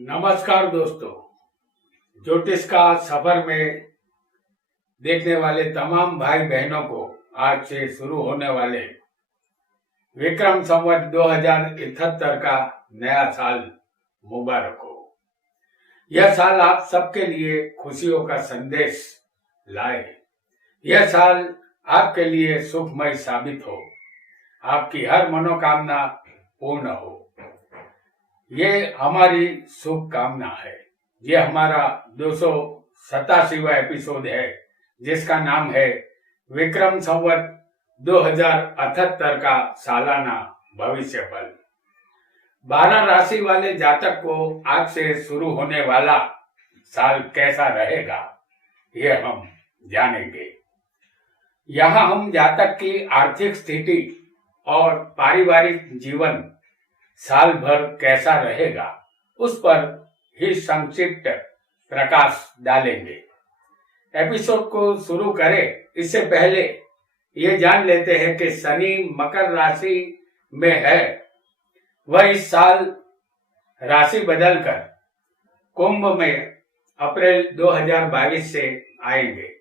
नमस्कार दोस्तों, ज्योतिष का सफर में देखने वाले तमाम भाई बहनों को आज से शुरू होने वाले विक्रम संवत 2071 का नया साल मुबारक हो। यह साल आप सबके लिए खुशियों का संदेश लाए। यह साल आपके लिए सुखमय साबित हो, आपकी हर मनोकामना पूर्ण हो। ये हमारी शुभकामना है। ये हमारा 287वां एपिसोड है, जिसका नाम है विक्रम संवत 2078 का सालाना भविष्य फल। 12 राशि वाले जातक को आज से शुरू होने वाला साल कैसा रहेगा, ये हम जानेंगे। यहाँ हम जातक की आर्थिक स्थिति और पारिवारिक जीवन साल भर कैसा रहेगा, उस पर ही संक्षिप्त प्रकाश डालेंगे। एपिसोड को शुरू करें इससे पहले ये जान लेते हैं कि शनि मकर राशि में है। वह इस साल राशि बदलकर कुंभ में अप्रैल 2022 से आएंगे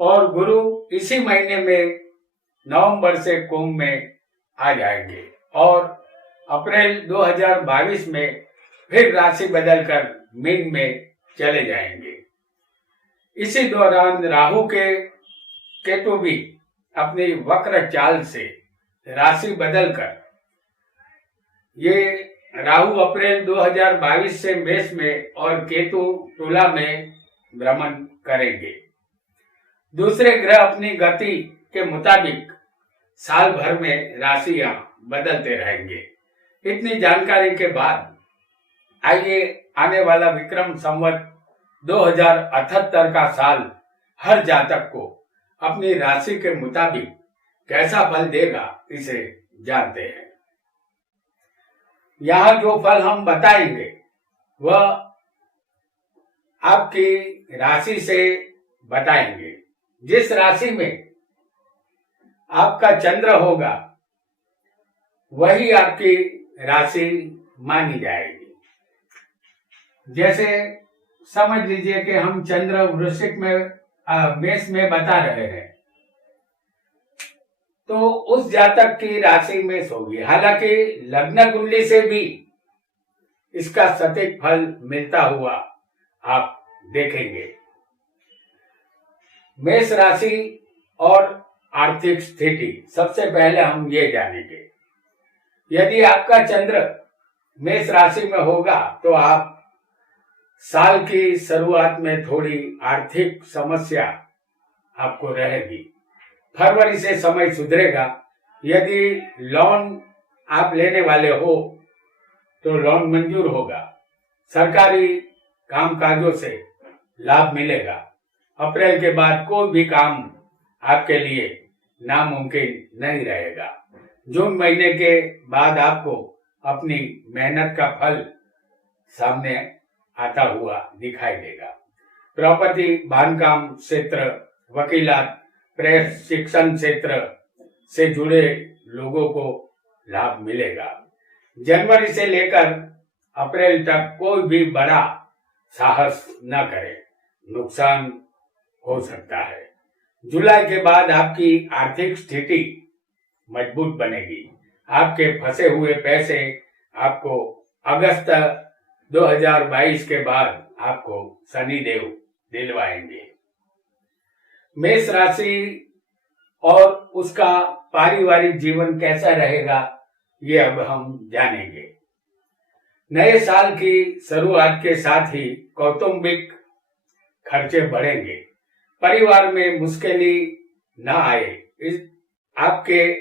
और गुरु इसी महीने में नवंबर से कुंभ में आ जाएंगे और अप्रैल 2022 में फिर राशि बदलकर मीन में चले जाएंगे। इसी दौरान राहु के केतु भी अपनी वक्र चाल से राशि बदलकर, ये राहु अप्रैल 2022 से मेष में और केतु तुला में भ्रमण करेंगे। दूसरे ग्रह अपनी गति के मुताबिक साल भर में राशियां बदलते रहेंगे। इतनी जानकारी के बाद आइए आने वाला विक्रम संवत 2078 का साल हर जातक को अपनी राशि के मुताबिक कैसा फल देगा, इसे जानते हैं। यहाँ जो फल हम बताएंगे वह आपकी राशि से बताएंगे। जिस राशि में आपका चंद्र होगा वही आपकी राशि मानी जाएगी। जैसे समझ लीजिए कि हम चंद्र वृश्चिक में मेष में बता रहे हैं, तो उस जातक की राशि मेष होगी। हालांकि लग्न कुंडली से भी इसका सटीक फल मिलता हुआ आप देखेंगे। मेष राशि और आर्थिक स्थिति सबसे पहले हम ये जानेंगे। यदि आपका चंद्र मेष राशि में होगा तो आप साल की शुरुआत में थोड़ी आर्थिक समस्या आपको रहेगी। फरवरी से समय सुधरेगा। यदि लोन आप लेने वाले हो तो लोन मंजूर होगा। सरकारी कामकाजों से लाभ मिलेगा। अप्रैल के बाद कोई भी काम आपके लिए नामुमकिन नहीं रहेगा। जून महीने के बाद आपको अपनी मेहनत का फल सामने आता हुआ दिखाई देगा। प्रॉपर्टी, बांधकाम क्षेत्र, वकीलात, प्रेस, शिक्षण क्षेत्र से जुड़े लोगों को लाभ मिलेगा। जनवरी से लेकर अप्रैल तक कोई भी बड़ा साहस न करें, नुकसान हो सकता है। जुलाई के बाद आपकी आर्थिक स्थिति मजबूत बनेगी। आपके फंसे हुए पैसे आपको अगस्त 2022 के बाद आपको शनिदेव दिलवाएंगे। मेष राशि और उसका पारिवारिक जीवन कैसा रहेगा, ये अब हम जानेंगे। नए साल की शुरुआत के साथ ही कौटुंबिक खर्चे बढ़ेंगे। परिवार में मुश्किलें न आए, इस आपके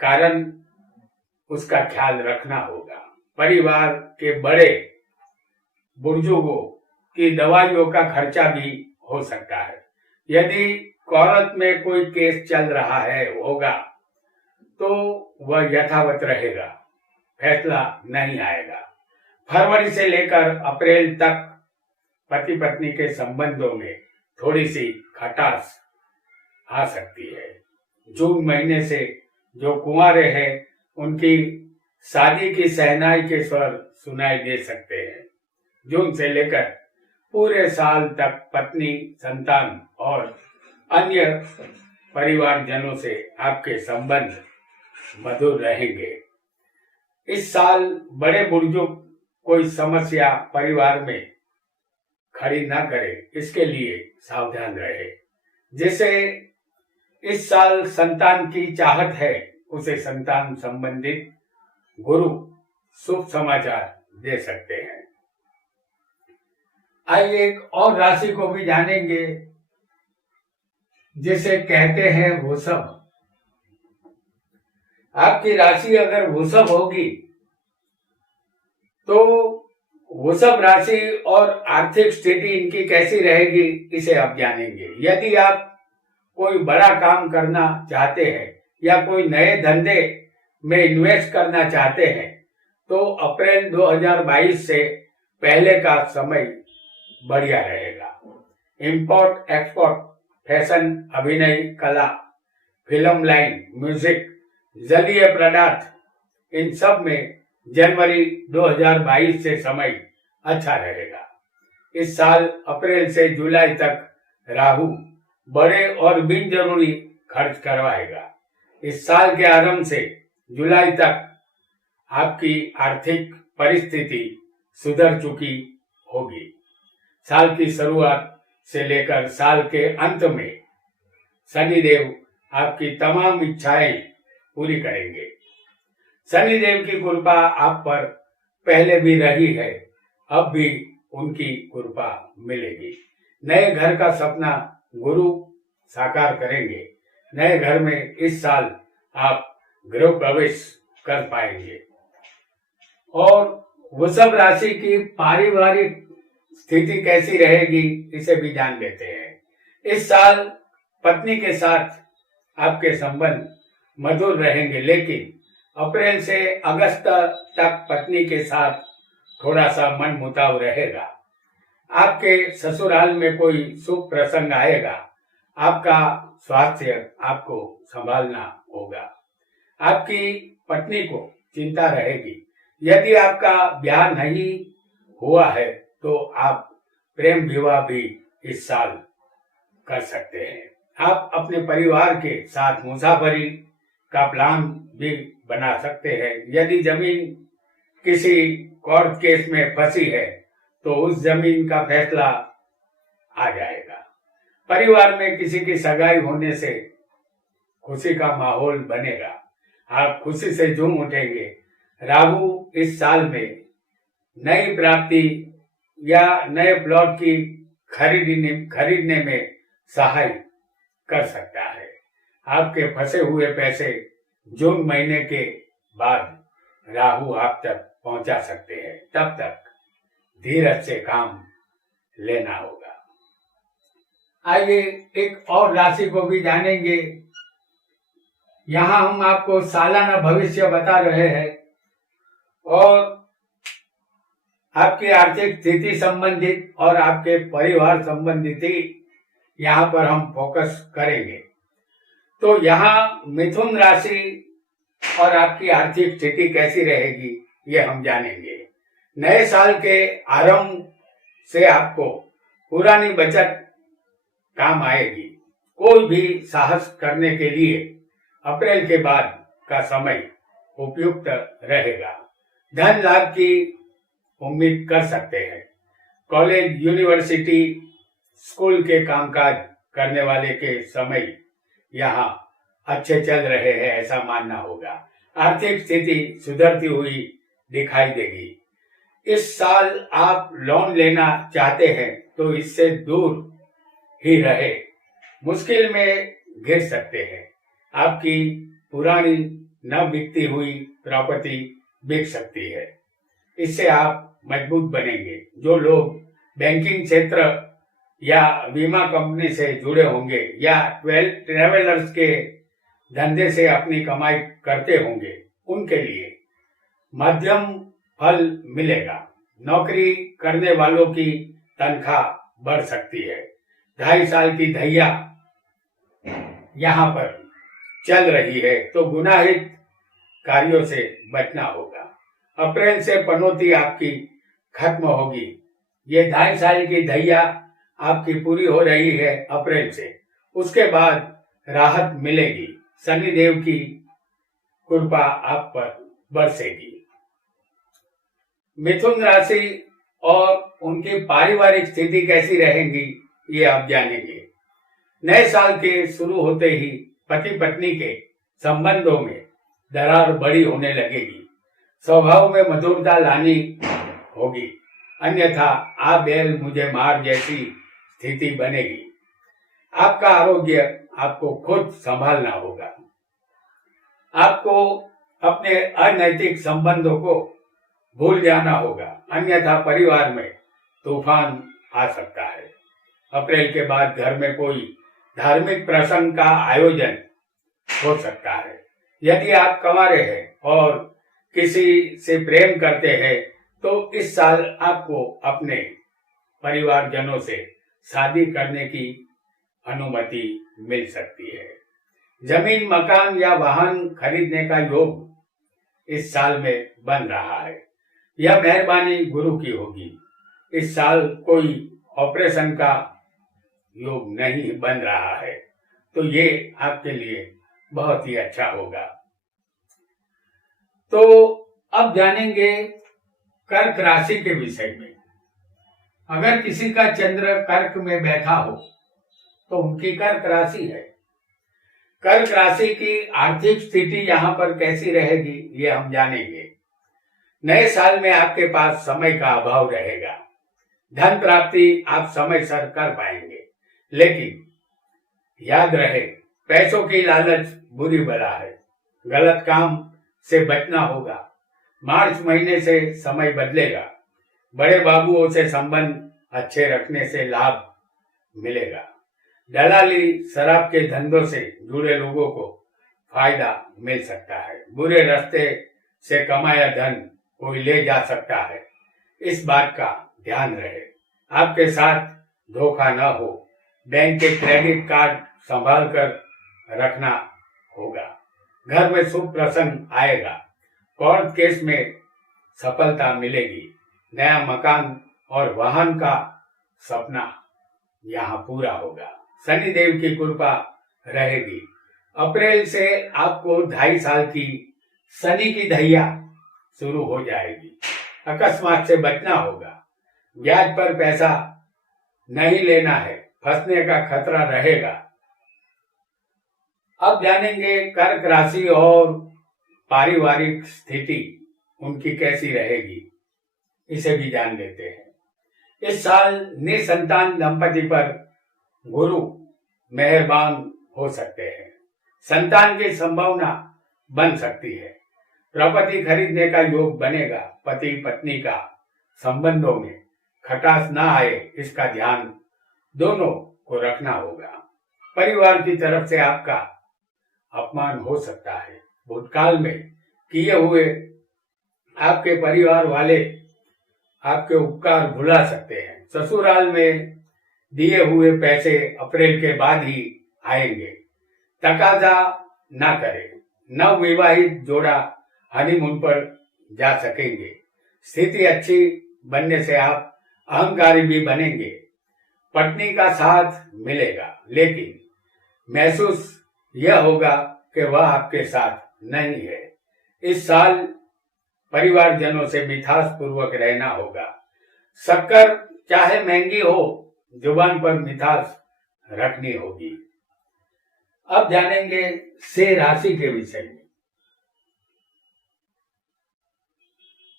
कारण उसका ख्याल रखना होगा। परिवार के बड़े बुजुर्गों की दवाइयों का खर्चा भी हो सकता है। यदि कोर्ट में कोई केस चल रहा है होगा तो वह यथावत रहेगा, फैसला नहीं आएगा। फरवरी से लेकर अप्रैल तक पति पत्नी के संबंधों में थोड़ी सी खटास आ सकती है। जून महीने से जो कुंवारे हैं उनकी शादी की शहनाई के स्वर सुनाई दे सकते हैं। जून से लेकर पूरे साल तक पत्नी, संतान और अन्य परिवारजनों से आपके संबंध मधुर रहेंगे। इस साल बड़े बुजुर्ग कोई समस्या परिवार में खड़ी ना करे, इसके लिए सावधान रहे। जिसे इस साल संतान की चाहत है, उसे संतान संबंधित गुरु शुभ समाचार दे सकते हैं। आइए एक और राशि को भी जानेंगे, जिसे कहते हैं वृषभ। आपकी राशि अगर वृषभ होगी तो वृषभ राशि और आर्थिक स्थिति इनकी कैसी रहेगी, इसे आप जानेंगे। यदि आप कोई बड़ा काम करना चाहते हैं या कोई नए धंधे में इन्वेस्ट करना चाहते हैं तो अप्रैल 2022 से पहले का समय बढ़िया रहेगा। इंपोर्ट एक्सपोर्ट, फैशन, अभिनय, कला, फिल्म लाइन, म्यूजिक, जलीय पदार्थ, इन सब में जनवरी 2022 से समय अच्छा रहेगा। इस साल अप्रैल से जुलाई तक राहु बड़े और बिन जरूरी खर्च करवाएगा। इस साल के आरंभ से जुलाई तक आपकी आर्थिक परिस्थिति सुधर चुकी होगी। साल की शुरुआत से लेकर साल के अंत में शनिदेव आपकी तमाम इच्छाएं पूरी करेंगे। शनिदेव की कृपा आप पर पहले भी रही है, अब भी उनकी कृपा मिलेगी। नए घर का सपना गुरु साकार करेंगे। नए घर में इस साल आप गृह प्रवेश कर पाएंगे। और वृषभ राशि की पारिवारिक स्थिति कैसी रहेगी, इसे भी जान लेते हैं। इस साल पत्नी के साथ आपके संबंध मधुर रहेंगे, लेकिन अप्रैल से अगस्त तक पत्नी के साथ थोड़ा सा मन मुटाव रहेगा। आपके ससुराल में कोई शुभ प्रसंग आएगा। आपका स्वास्थ्य आपको संभालना होगा। आपकी पत्नी को चिंता रहेगी। यदि आपका ब्याह नहीं हुआ है तो आप प्रेम विवाह भी इस साल कर सकते हैं। आप अपने परिवार के साथ मुसाफरी का प्लान भी बना सकते हैं। यदि जमीन किसी कोर्ट केस में फंसी है तो उस जमीन का फैसला आ जाएगा। परिवार में किसी की सगाई होने से खुशी का माहौल बनेगा। आप खुशी से झूम उठेंगे। राहु इस साल में नई प्राप्ति या नए प्लॉट की खरीदने में सहाय कर सकता है। आपके फंसे हुए पैसे जून महीने के बाद राहु आप तक पहुंचा सकते हैं। तब तक धीरज से काम लेना होगा। आइए एक और राशि को भी जानेंगे। यहाँ हम आपको सालाना भविष्य बता रहे हैं और आपकी आर्थिक स्थिति संबंधित और आपके परिवार संबंधित ही यहाँ पर हम फोकस करेंगे। तो यहाँ मिथुन राशि और आपकी आर्थिक स्थिति कैसी रहेगी, ये हम जानेंगे। नए साल के आरंभ से आपको पुरानी बचत काम आएगी। कोई भी साहस करने के लिए अप्रैल के बाद का समय उपयुक्त रहेगा। धन लाभ की उम्मीद कर सकते हैं। कॉलेज, यूनिवर्सिटी, स्कूल के कामकाज करने वाले के समय यहाँ अच्छे चल रहे हैं, ऐसा मानना होगा। आर्थिक स्थिति सुधरती हुई दिखाई देगी। इस साल आप लोन लेना चाहते हैं तो इससे दूर ही रहे, मुश्किल में घिर सकते हैं। आपकी पुरानी न बिकती हुई प्रॉपर्टी बिक सकती है। इससे आप मजबूत बनेंगे। जो लोग बैंकिंग क्षेत्र या बीमा कंपनी से जुड़े होंगे या ट्रेवलर्स के धंधे से अपनी कमाई करते होंगे, उनके लिए मध्यम फल मिलेगा। नौकरी करने वालों की तनख्वाह बढ़ सकती है। 2.5 साल की दैया यहाँ पर चल रही है तो गुनाहित कार्यों से बचना होगा। अप्रैल से पनौती आपकी खत्म होगी ये 2.5 साल की दैया आपकी पूरी हो रही है अप्रैल से, उसके बाद राहत मिलेगी। शनिदेव की कृपा आप पर बरसेगी। मिथुन राशि और उनकी पारिवारिक स्थिति कैसी रहेगी ये आप जानेंगे। नए साल के शुरू होते ही पति पत्नी के संबंधों में दरार बड़ी होने लगेगी। स्वभाव में मधुरता लानी होगी, अन्यथा आप बैल मुझे मार जैसी स्थिति बनेगी। आपका आरोग्य आपको खुद संभालना होगा। आपको अपने अनैतिक संबंधों को भूल जाना होगा, अन्यथा परिवार में तूफान आ सकता है। अप्रैल के बाद घर में कोई धार्मिक प्रसंग का आयोजन हो सकता है। यदि आप कंवारे हैं और किसी से प्रेम करते हैं तो इस साल आपको अपने परिवारजनों से शादी करने की अनुमति मिल सकती है। जमीन, मकान या वाहन खरीदने का योग इस साल में बन रहा है। यह मेहरबानी गुरु की होगी। इस साल कोई ऑपरेशन का योग नहीं बन रहा है, तो ये आपके लिए बहुत ही अच्छा होगा। तो अब जानेंगे कर्क राशि के विषय में। अगर किसी का चंद्र कर्क में बैठा हो तो उनकी कर्क राशि है। कर्क राशि की आर्थिक स्थिति यहाँ पर कैसी रहेगी ये हम जानेंगे। नए साल में आपके पास समय का अभाव रहेगा। धन प्राप्ति आप समय सर कर पाएंगे, लेकिन याद रहे पैसों की लालच बुरी बला है। गलत काम से बचना होगा। मार्च महीने से समय बदलेगा। बड़े बाबुओं से संबंध अच्छे रखने से लाभ मिलेगा। दलाली, शराब के धंधों से जुड़े लोगों को फायदा मिल सकता है। बुरे रास्ते से कमाया धन कोई ले जा सकता है, इस बात का ध्यान रहे। आपके साथ धोखा न हो। बैंक के क्रेडिट कार्ड संभाल कर रखना होगा। घर में शुभ प्रसंग आएगा। कोर्ट केस में सफलता मिलेगी। नया मकान और वाहन का सपना यहाँ पूरा होगा। शनिदेव की कृपा रहेगी। अप्रैल से आपको 2.5 साल की शनि की दैया शुरू हो जाएगी। अकस्मात से बचना होगा। ब्याज पर पैसा नहीं लेना है, फंसने का खतरा रहेगा। अब जानेंगे कर्क राशि और पारिवारिक स्थिति उनकी कैसी रहेगी, इसे भी जान लेते हैं। इस साल निसंतान दंपति पर गुरु मेहरबान हो सकते हैं। संतान की संभावना बन सकती है। प्रॉपर्टी खरीदने का योग बनेगा। पति पत्नी का संबंधों में खटास ना आए, इसका ध्यान दोनों को रखना होगा। परिवार की तरफ से आपका अपमान हो सकता है। भूतकाल में किए हुए आपके परिवार वाले आपके उपकार भुला सकते हैं। ससुराल में दिए हुए पैसे अप्रैल के बाद ही आएंगे। तकाजा ना करें। नव विवाहित जोड़ा हनीमून पर जा सकेंगे। स्थिति अच्छी बनने से आप अहंकारी भी बनेंगे। पत्नी का साथ मिलेगा, लेकिन महसूस यह होगा कि वह आपके साथ नहीं है। इस साल परिवारजनों से मिठास पूर्वक रहना होगा। शक्कर चाहे महंगी हो, जुबान पर मिठास रखनी होगी। अब जानेंगे सिंह राशि के विषय में।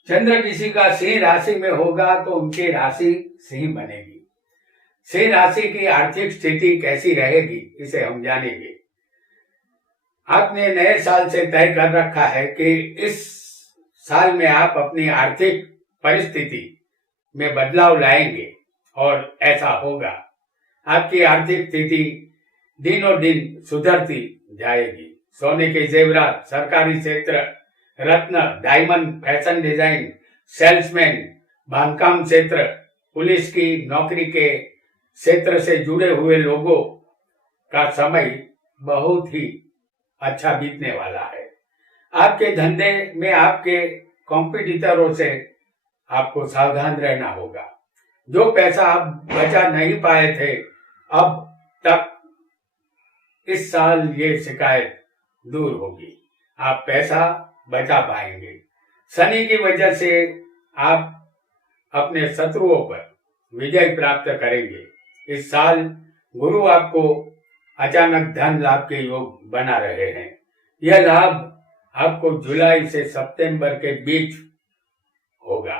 चंद्र किसी का सिंह राशि में होगा तो उनकी राशि सिंह बनेगी। सिंह राशि की आर्थिक स्थिति कैसी रहेगी इसे हम जानेंगे। आपने नए साल से तय कर रखा है कि इस साल में आप अपनी आर्थिक परिस्थिति में बदलाव लाएंगे और ऐसा होगा। आपकी आर्थिक स्थिति दिनों दिन सुधरती जाएगी। सोने के जेवरात, सरकारी क्षेत्र, रत्न, डायमंड, फैशन डिजाइन, सेल्समैन, बांधकाम क्षेत्र, पुलिस की नौकरी के क्षेत्र से जुड़े हुए लोगों का समय बहुत ही अच्छा बीतने वाला है। आपके धंधे में आपके कॉम्पिटिटरों से आपको सावधान रहना होगा। जो पैसा आप बचा नहीं पाए थे, अब तक इस साल ये शिकायत दूर होगी। आप पैसा बचा पाएंगे। शनि की वजह से आप अपने शत्रुओं पर विजय प्राप्त करेंगे। इस साल गुरु आपको अचानक धन लाभ के योग बना रहे हैं। यह लाभ आपको जुलाई से सितंबर के बीच होगा।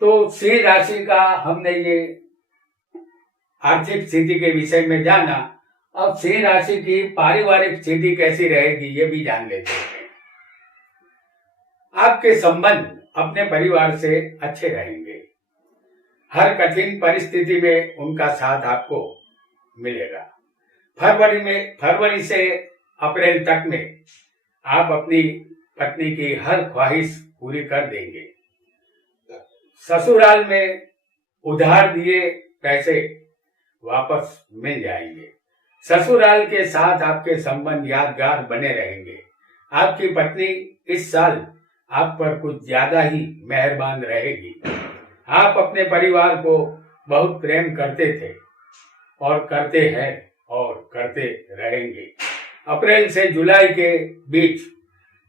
तो सिंह राशि का हमने ये आर्थिक स्थिति के विषय में जाना। अब सिंह राशि की पारिवारिक स्थिति कैसी रहेगी ये भी जान लेते हैं। आपके संबंध अपने परिवार से अच्छे रहेंगे। हर कठिन परिस्थिति में उनका साथ आपको मिलेगा। फरवरी से अप्रैल तक में आप अपनी पत्नी की हर ख्वाहिश पूरी कर देंगे। ससुराल में उधार दिए पैसे वापस मिल जाएंगे। ससुराल के साथ आपके संबंध यादगार बने रहेंगे। आपकी पत्नी इस साल आप पर कुछ ज्यादा ही मेहरबान रहेगी। आप अपने परिवार को बहुत प्रेम करते थे और करते हैं और करते रहेंगे। अप्रैल से जुलाई के बीच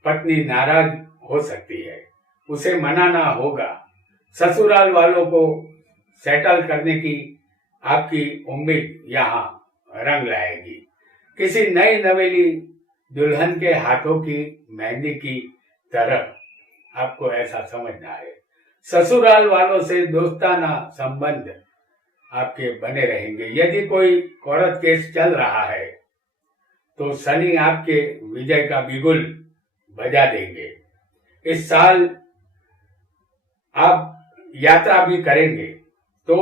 पत्नी नाराज हो सकती है, उसे मनाना होगा। ससुराल वालों को सेटल करने की आपकी उम्मीद यहाँ रंग लाएगी। किसी नई नवेली दुल्हन के हाथों की मेहंदी की तरह आपको ऐसा समझना है। ससुराल वालों से दोस्ताना संबंध आपके बने रहेंगे। यदि कोई कोर्ट केस चल रहा है तो शनि आपके विजय का बिगुल बजा देंगे। इस साल आप यात्रा भी करेंगे तो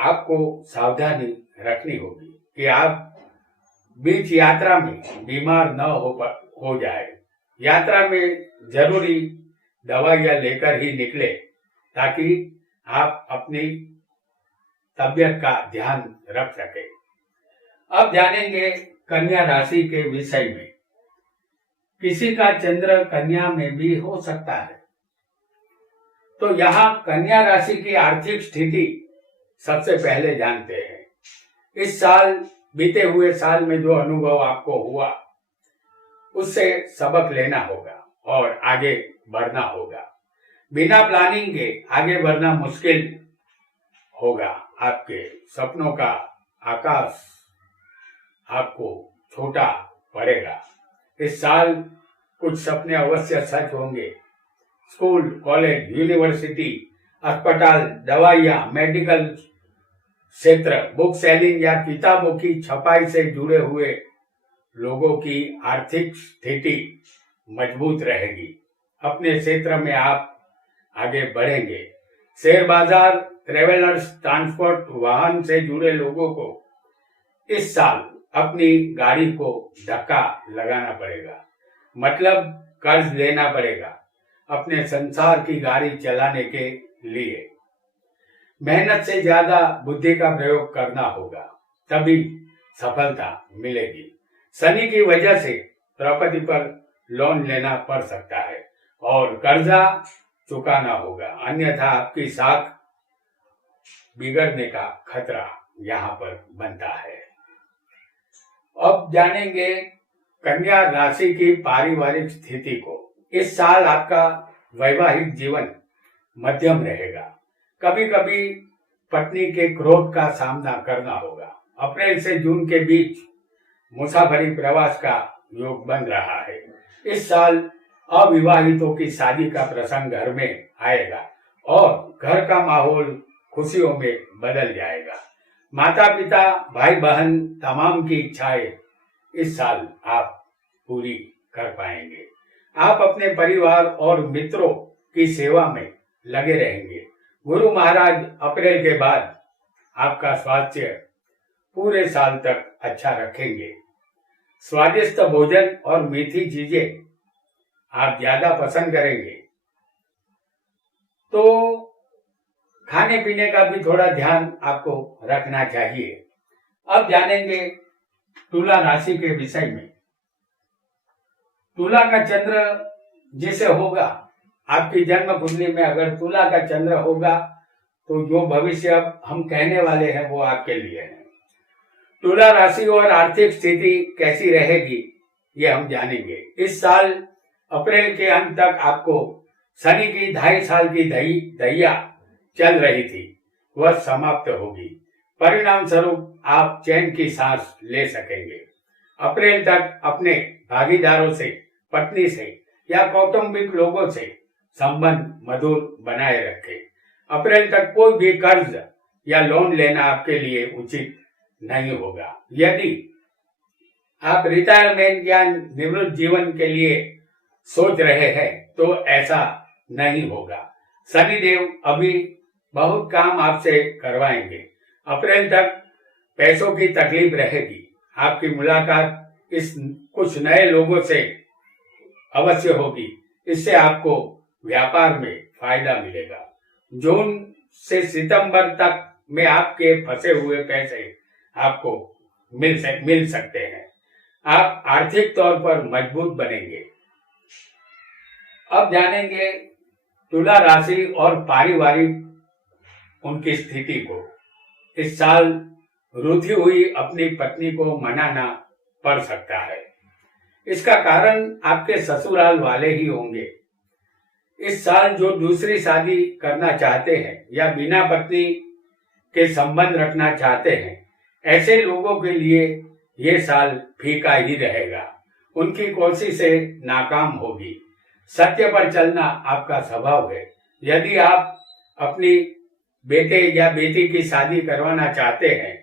आपको सावधानी रखनी होगी कि आप बीच यात्रा में बीमार न हो जाए। यात्रा में जरूरी दवाइयां लेकर ही निकले ताकि आप अपनी तबियत का ध्यान रख सके। अब जानेंगे कन्या राशि के विषय में। किसी का चंद्र कन्या में भी हो सकता है। तो यहाँ कन्या राशि की आर्थिक स्थिति सबसे पहले जानते हैं। इस साल बीते हुए साल में जो अनुभव आपको हुआ उससे सबक लेना होगा और आगे बढ़ना होगा। बिना प्लानिंग के आगे बढ़ना मुश्किल होगा। आपके सपनों का आकाश आपको छोटा पड़ेगा। इस साल कुछ सपने अवश्य सच होंगे। स्कूल, कॉलेज, यूनिवर्सिटी, अस्पताल, दवाइयां, मेडिकल क्षेत्र, बुक सेलिंग या किताबों की छपाई से जुड़े हुए लोगों की आर्थिक स्थिति मजबूत रहेगी। अपने क्षेत्र में आप आगे बढ़ेंगे। शेयर बाजार, ट्रेवलर्स, ट्रांसपोर्ट, वाहन से जुड़े लोगों को इस साल अपनी गाड़ी को धक्का लगाना पड़ेगा, मतलब कर्ज लेना पड़ेगा अपने संसार की गाड़ी चलाने के लिए। मेहनत से ज्यादा बुद्धि का प्रयोग करना होगा, तभी सफलता मिलेगी। शनि की वजह से प्रॉपर्टी पर लोन लेना पड़ सकता है और कर्जा चुकाना होगा, अन्यथा आपकी साख बिगड़ने का खतरा यहाँ पर बनता है। अब जानेंगे कन्या राशि की पारिवारिक स्थिति को। इस साल आपका वैवाहिक जीवन मध्यम रहेगा। कभी कभी पत्नी के क्रोध का सामना करना होगा। अप्रैल से जून के बीच मुसाफरी प्रवास का योग बन रहा है। इस साल अविवाहितों की शादी का प्रसंग घर में आएगा और घर का माहौल खुशियों में बदल जाएगा। माता पिता, भाई बहन तमाम की इच्छाएं इस साल आप पूरी कर पाएंगे। आप अपने परिवार और मित्रों की सेवा में लगे रहेंगे। गुरु महाराज अप्रैल के बाद आपका स्वास्थ्य पूरे साल तक अच्छा रखेंगे। स्वादिष्ट भोजन और मीठी चीजें आप ज्यादा पसंद करेंगे, तो खाने पीने का भी थोड़ा ध्यान आपको रखना चाहिए। अब जानेंगे तुला राशि के विषय में। तुला का चंद्र जिसे होगा, आपकी जन्म कुंडली में अगर तुला का चंद्र होगा तो जो भविष्य अब हम कहने वाले हैं वो आपके लिए है। तुला राशि और आर्थिक स्थिति कैसी रहेगी ये हम जानेंगे। इस साल अप्रैल के अंत तक आपको शनि की 2.5 साल की दैया चल रही थी, वह समाप्त होगी। परिणाम स्वरूप आप चैन की सांस ले सकेंगे। अप्रैल तक अपने भागीदारों से, पत्नी से या कौटुंबिक लोगों से संबंध मधुर बनाए रखें। अप्रैल तक कोई भी कर्ज या लोन लेना आपके लिए उचित नहीं होगा। यदि आप रिटायरमेंट या निवृत्त जीवन के लिए सोच रहे हैं तो ऐसा नहीं होगा। शनिदेव अभी बहुत काम आपसे करवाएंगे। अप्रैल तक पैसों की तकलीफ रहेगी। आपकी मुलाकात इस कुछ नए लोगों से अवश्य होगी। इससे आपको व्यापार में फायदा मिलेगा। जून से सितंबर तक में आपके फंसे हुए पैसे आपको मिल सकते हैं। आप आर्थिक तौर पर मजबूत बनेंगे। अब जानेंगे तुला राशि और पारिवारिक उनकी स्थिति को। इस साल रूठी हुई अपनी पत्नी को मनाना पड़ सकता है। इसका कारण आपके ससुराल वाले ही होंगे। इस साल जो दूसरी शादी करना चाहते हैं या बिना पत्नी के संबंध रखना चाहते हैं, ऐसे लोगों के लिए ये साल फीका ही रहेगा। उनकी कोशिशें नाकाम होगी। सत्य पर चलना आपका स्वभाव है। यदि आप अपनी बेटे या बेटी की शादी करवाना चाहते हैं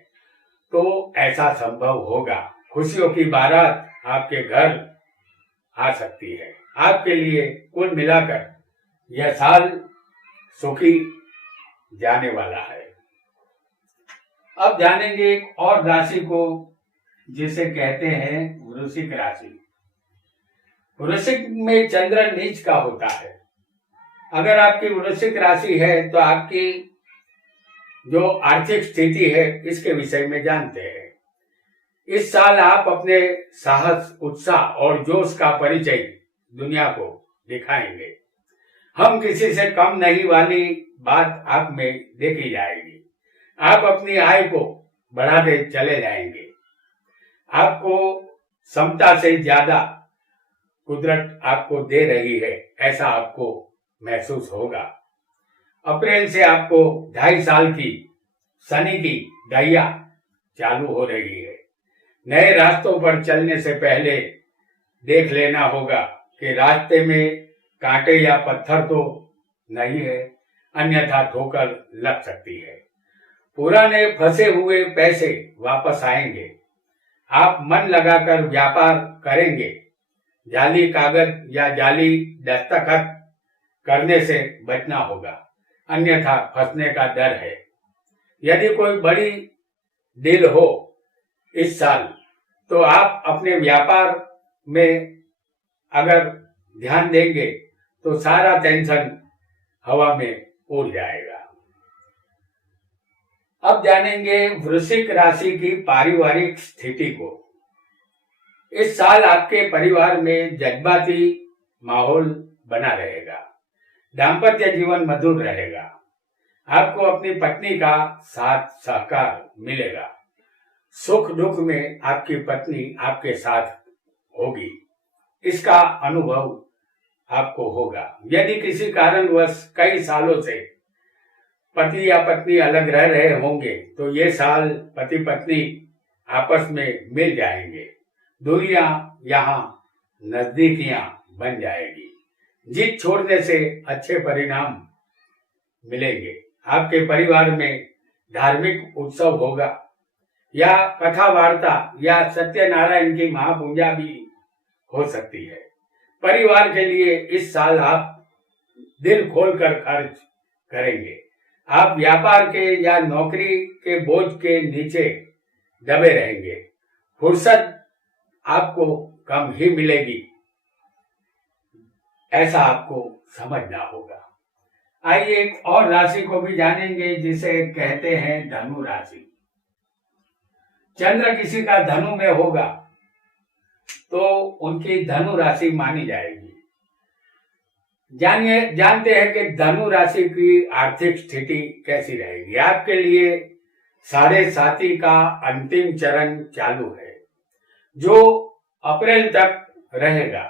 तो ऐसा संभव होगा। खुशियों की बारात आपके घर आ सकती है। आपके लिए कुल मिलाकर यह साल सुखी जाने वाला है। अब जानेंगे एक और राशि को जिसे कहते हैं वृश्चिक राशि। वृश्चिक में चंद्र नीच का होता है। अगर आपकी वृश्चिक राशि है तो आपकी जो आर्थिक स्थिति है इसके विषय में जानते हैं। इस साल आप अपने साहस, उत्साह और जोश का परिचय दुनिया को दिखाएंगे। हम किसी से कम नहीं वाली बात आप में देखी जाएगी। आप अपनी आय को बढ़ाते चले जाएंगे। आपको क्षमता से ज्यादा कुदरत आपको दे रही है, ऐसा आपको महसूस होगा। अप्रैल से आपको 2.5 साल की शनि की दैया चालू हो रही है। नए रास्तों पर चलने से पहले देख लेना होगा कि रास्ते में कांटे या पत्थर तो नहीं है, अन्यथा ठोकर लग सकती है। पुराने फंसे हुए पैसे वापस आएंगे। आप मन लगाकर व्यापार करेंगे। जाली कागज या जाली दस्तखत करने से बचना होगा, अन्यथा फंसने का डर है। यदि कोई बड़ी डील हो इस साल तो आप अपने व्यापार में अगर ध्यान देंगे तो सारा टेंशन हवा में उड़ जाएगा। अब जानेंगे वृश्चिक राशि की पारिवारिक स्थिति को। इस साल आपके परिवार में जज्बाती माहौल बना रहेगा। दाम्पत्य जीवन मधुर रहेगा। आपको अपनी पत्नी का साथ सहकार मिलेगा। सुख दुख में आपकी पत्नी आपके साथ होगी, इसका अनुभव आपको होगा। यदि किसी कारणवश कई सालों से पति या पत्नी अलग रह रहे होंगे तो ये साल पति पत्नी आपस में मिल जाएंगे। दूरियां यहाँ नजदीकियां बन जाएगी। जिद छोड़ने से अच्छे परिणाम मिलेंगे। आपके परिवार में धार्मिक उत्सव होगा या कथा वार्ता या सत्यनारायण की महापूजा भी हो सकती है। परिवार के लिए इस साल आप दिल खोलकर खर्च करेंगे। आप व्यापार के या नौकरी के बोझ के नीचे दबे रहेंगे। फुर्सत आपको कम ही मिलेगी, ऐसा आपको समझना होगा। आइए एक और राशि को भी जानेंगे जिसे कहते हैं धनु राशि। चंद्र किसी का धनु में होगा तो उनकी धनु राशि मानी जाएगी। जानते हैं कि धनु राशि की आर्थिक स्थिति कैसी रहेगी। आपके लिए साढ़े साथी का अंतिम चरण चालू है, जो अप्रैल तक रहेगा।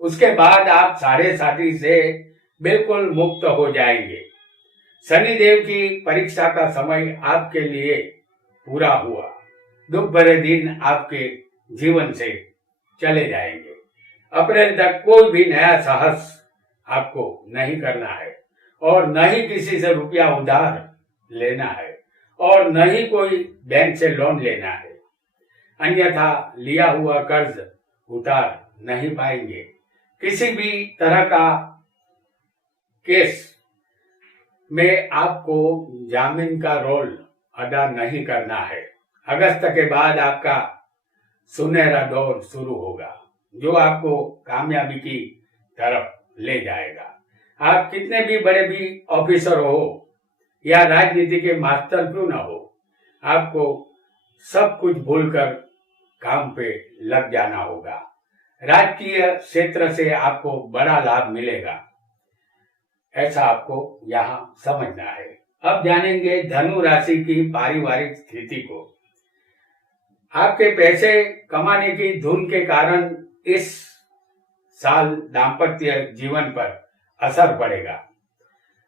उसके बाद आप साढ़े साथी से बिल्कुल मुक्त हो जाएंगे। शनिदेव की परीक्षा का समय आपके लिए पूरा हुआ। दुख भरे दिन आपके जीवन से चले जाएंगे। अप्रैल तक कोई भी नया साहस आपको नहीं करना है, और न ही किसी से रुपया उधार लेना है, और न ही कोई बैंक से लोन लेना है। अन्यथा लिया हुआ कर्ज उतार नहीं पाएंगे। किसी भी तरह का केस में आपको जामीन का रोल अदा नहीं करना है। अगस्त के बाद आपका सुनहरा दौर शुरू होगा, जो आपको कामयाबी की तरफ ले जाएगा। आप कितने भी बड़े भी ऑफिसर हो या राजनीति के मास्टर क्यों ना हो, आपको सब कुछ भूलकर काम पे लग जाना होगा। राजकीय क्षेत्र से आपको बड़ा लाभ मिलेगा, ऐसा आपको यहाँ समझना है। अब जानेंगे धनु राशि की पारिवारिक स्थिति को। आपके पैसे कमाने की धुन के कारण इस साल दाम्पत्य जीवन पर असर पड़ेगा।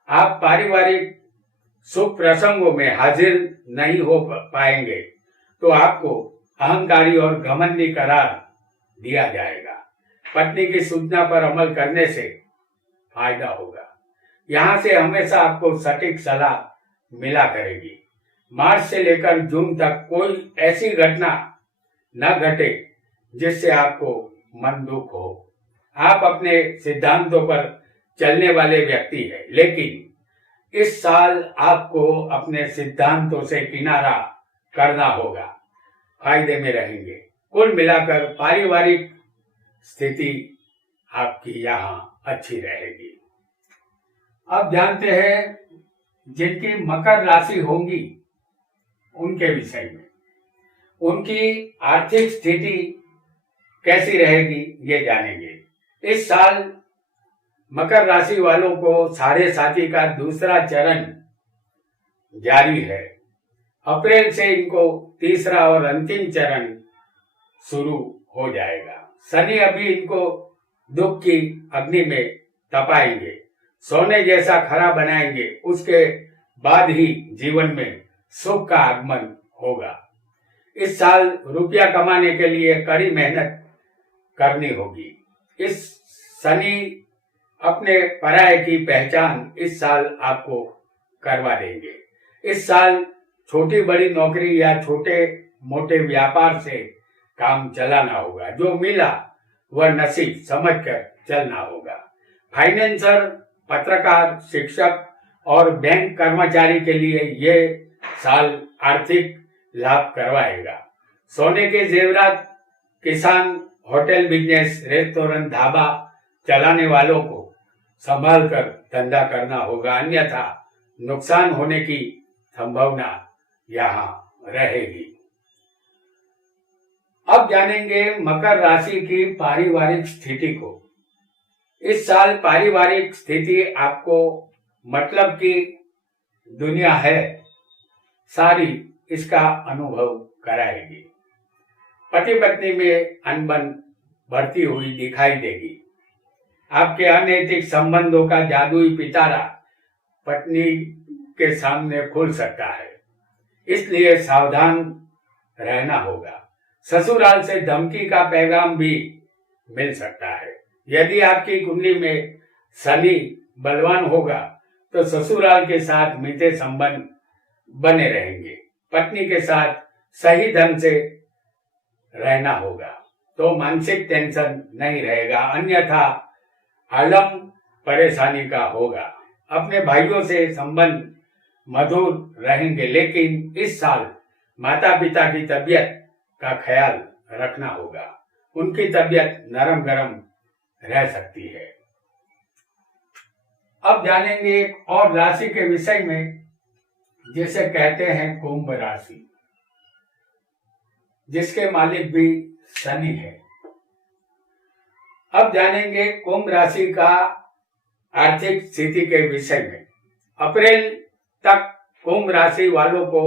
आप पारिवारिक शुभ प्रसंगों में हाजिर नहीं हो पाएंगे, तो आपको अहंकारी और घमंडी करार दिया जाएगा। पत्नी की सूचना पर अमल करने से फायदा होगा। यहाँ से हमेशा आपको सटीक सलाह मिला करेगी। मार्च से लेकर जून तक कोई ऐसी घटना न घटे जिससे आपको मन दुख हो। आप अपने सिद्धांतों पर चलने वाले व्यक्ति हैं, लेकिन इस साल आपको अपने सिद्धांतों से किनारा करना होगा। फायदे में रहेंगे। कुल मिलाकर पारिवारिक स्थिति आपकी यहाँ अच्छी रहेगी। अब जानते हैं जिनकी मकर राशि होंगी उनके विषय में। उनकी आर्थिक स्थिति कैसी रहेगी ये जानेंगे। इस साल मकर राशि वालों को साढ़े साथी का दूसरा चरण जारी है। अप्रैल से इनको तीसरा और अंतिम चरण शुरू हो जाएगा। शनि अभी इनको दुख की अग्नि में तपाएंगे, सोने जैसा खरा बनाएंगे। उसके बाद ही जीवन में सुख का आगमन होगा। इस साल रुपया कमाने के लिए कड़ी मेहनत करनी होगी। इस शनि अपने पराये की पहचान इस साल आपको करवा देंगे। इस साल छोटी बड़ी नौकरी या छोटे मोटे व्यापार से काम चलाना होगा। जो मिला वह नसीब समझकर चलना होगा। फाइनेंसर, पत्रकार, शिक्षक और बैंक कर्मचारी के लिए ये साल आर्थिक लाभ करवाएगा। सोने के जेवरात, किसान, होटल बिजनेस, रेस्टोरेंट, ढाबा चलाने वालों को संभाल कर धंधा करना होगा, अन्यथा नुकसान होने की संभावना यहाँ रहेगी। अब जानेंगे मकर राशि की पारिवारिक स्थिति को। इस साल पारिवारिक स्थिति आपको मतलब की दुनिया है सारी इसका अनुभव कराएगी। पति पत्नी में अनबन बढ़ती हुई दिखाई देगी। आपके अनैतिक संबंधों का जादुई पिटारा पत्नी के सामने खुल सकता है, इसलिए सावधान रहना होगा। ससुराल से धमकी का पैगाम भी मिल सकता है। यदि आपकी कुंडली में शनि बलवान होगा तो ससुराल के साथ मीठे संबंध बने रहेंगे। पत्नी के साथ सही ढंग से रहना होगा तो मानसिक टेंशन नहीं रहेगा, अन्यथा आलम परेशानी का होगा। अपने भाइयों से संबंध मधुर रहेंगे, लेकिन इस साल माता पिता की तबीयत का ख्याल रखना होगा। उनकी तबीयत नरम गरम रह सकती है। अब जानेंगे एक और राशि के विषय में, जिसे कहते हैं कुंभ राशि, जिसके मालिक भी शनि है। अब जानेंगे कुंभ राशि का आर्थिक स्थिति के विषय में। अप्रैल तक कुंभ राशि वालों को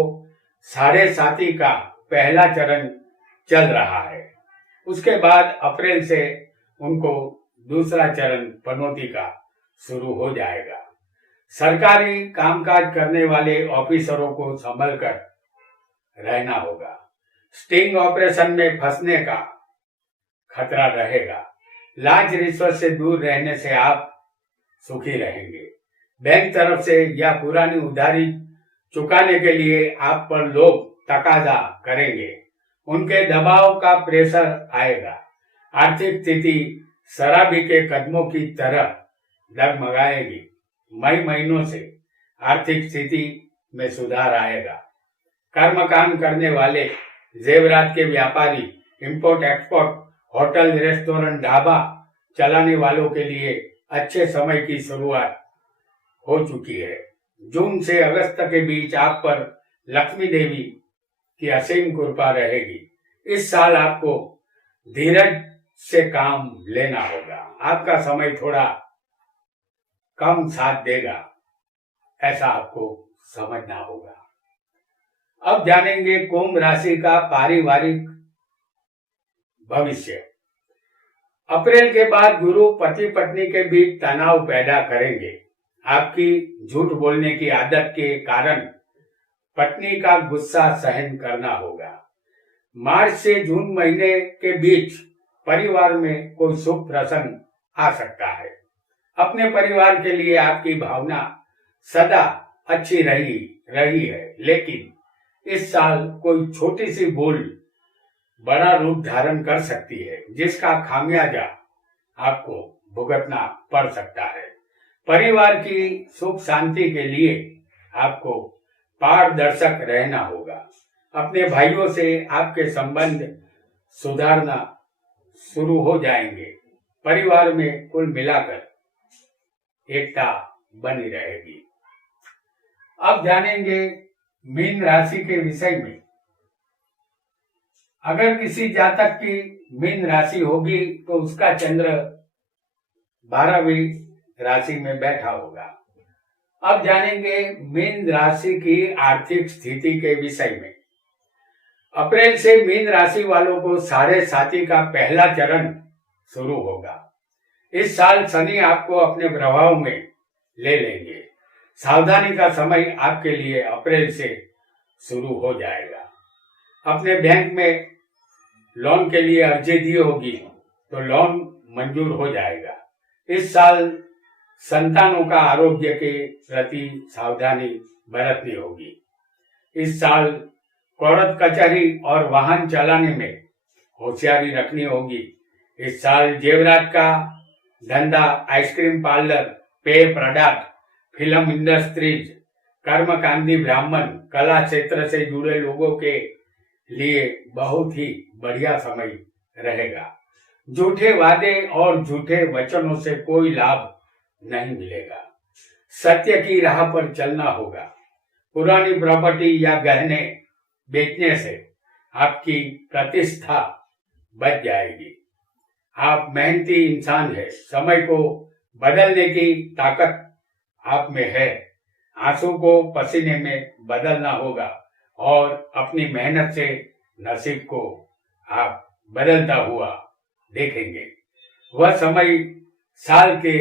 साढ़े साथी का पहला चरण चल रहा है। उसके बाद अप्रैल से उनको दूसरा चरण पनौती का शुरू हो जाएगा। सरकारी कामकाज करने वाले ऑफिसरों को संभल कर रहना होगा। स्टिंग ऑपरेशन में फंसने का खतरा रहेगा। लाज रिश्वत से दूर रहने से आप सुखी रहेंगे। बैंक तरफ से या पुरानी उधारी चुकाने के लिए आप पर लोग तकाजा करेंगे। उनके दबाव का प्रेशर आएगा। आर्थिक स्थिति शराबी के कदमों की तरह डगमगाएगी। मई महीनों से आर्थिक स्थिति में सुधार आएगा। कर्मकांड करने वाले, जेवरात के व्यापारी, import export, hotel, restaurant, dhaba चलाने वालों के लिए अच्छे समय की शुरुआत हो चुकी है। जून से अगस्त के बीच आप पर लक्ष्मी देवी की असीम कृपा रहेगी। इस साल आपको धीरज से काम लेना होगा। आपका समय थोड़ा कम साथ देगा, ऐसा आपको समझना होगा। अब जानेंगे कुंभ राशि का पारिवारिक भविष्य। अप्रैल के बाद गुरु पति पत्नी के बीच तनाव पैदा करेंगे। आपकी झूठ बोलने की आदत के कारण पत्नी का गुस्सा सहन करना होगा। मार्च से जून महीने के बीच परिवार में कोई शुभ प्रसंग आ सकता है। अपने परिवार के लिए आपकी भावना सदा अच्छी रही है, लेकिन इस साल कोई छोटी सी भूल बड़ा रूप धारण कर सकती है, जिसका खामियाजा आपको भुगतना पड़ सकता है। परिवार की सुख शांति के लिए आपको पारदर्शक रहना होगा। अपने भाइयों से आपके संबंध सुधारना शुरू हो जाएंगे। परिवार में कुल मिलाकर एकता बनी रहेगी। अब जानेंगे मीन राशि के विषय में। अगर किसी जातक की मीन राशि होगी तो उसका चंद्र 12वीं राशि में बैठा होगा। अब जानेंगे मीन राशि की आर्थिक स्थिति के विषय में। अप्रैल से मीन राशि वालों को साढ़े साथी का पहला चरण शुरू होगा। इस साल शनि आपको अपने प्रभाव में ले लेंगे। सावधानी का समय आपके लिए अप्रैल से शुरू हो जाएगा। अपने बैंक में लोन के लिए अर्जी दी होगी तो लोन मंजूर हो जाएगा। इस साल संतानों का आरोग्य के प्रति सावधानी बरतनी होगी। इस साल कोर्ट कचहरी और वाहन चलाने में होशियारी रखनी होगी। इस साल जेवरात का धंधा, आइसक्रीम पार्लर, पेय पदार्थ, फिल्म इंडस्ट्रीज, कर्मकांडी ब्राह्मण, कला क्षेत्र से जुड़े लोगों के लिए बहुत ही बढ़िया समय रहेगा। झूठे वादे और झूठे वचनों से कोई लाभ नहीं मिलेगा। सत्य की राह पर चलना होगा। पुरानी प्रॉपर्टी या गहने बेचने से आपकी प्रतिष्ठा बच जाएगी। आप मेहनती इंसान हैं। समय को बदलने की ताकत आप में है। आंसू को पसीने में बदलना होगा और अपनी मेहनत से नसीब को आप बदलता हुआ देखेंगे। वह समय साल के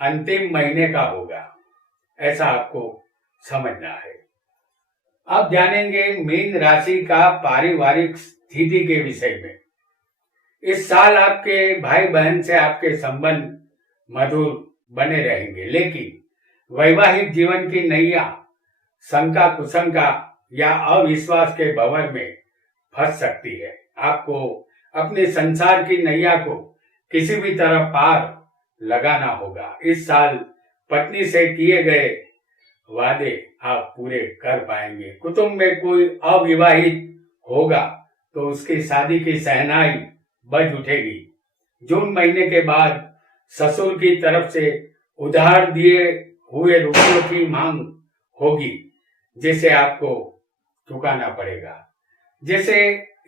अंतिम महीने का होगा, ऐसा आपको समझना है। अब जानेंगे मीन राशि का पारिवारिक स्थिति के विषय में। इस साल आपके भाई बहन से आपके संबंध मधुर बने रहेंगे, लेकिन वैवाहिक जीवन की नैया शंका कुशंका या अविश्वास के भंवर में फंस सकती है। आपको अपने संसार की नैया को किसी भी तरह पार लगाना होगा। इस साल पत्नी से किए गए वादे आप पूरे कर पाएंगे। कुटुंब में कोई अविवाहित होगा तो उसकी शादी की शहनाई बज उठेगी। जून महीने के बाद ससुर की तरफ से उधार दिए हुए रुपयों की मांग होगी, जिसे आपको चुकाना पड़ेगा। जैसे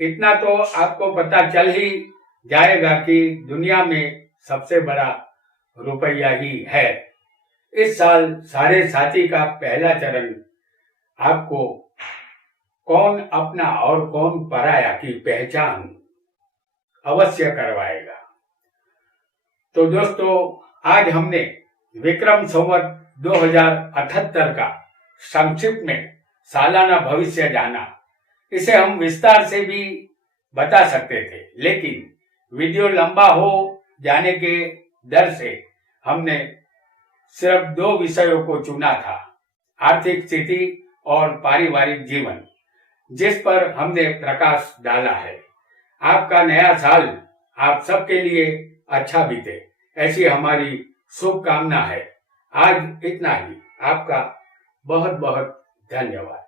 इतना तो आपको पता चल ही जाएगा कि दुनिया में सबसे बड़ा रुपया ही है। इस साल साढ़े साथी का पहला चरण आपको कौन अपना और कौन पराया की पहचान अवश्य करवाएगा। तो दोस्तों, आज हमने विक्रम संवत 2078 का संक्षिप्त में सालाना भविष्य जाना। इसे हम विस्तार से भी बता सकते थे, लेकिन वीडियो लंबा हो जाने के डर से हमने सिर्फ 2 विषयों को चुना था, आर्थिक स्थिति और पारिवारिक जीवन, जिस पर हमने प्रकाश डाला है। आपका नया साल आप सबके लिए अच्छा बीते, ऐसी हमारी शुभकामना है। आज इतना ही। आपका बहुत बहुत धन्यवाद।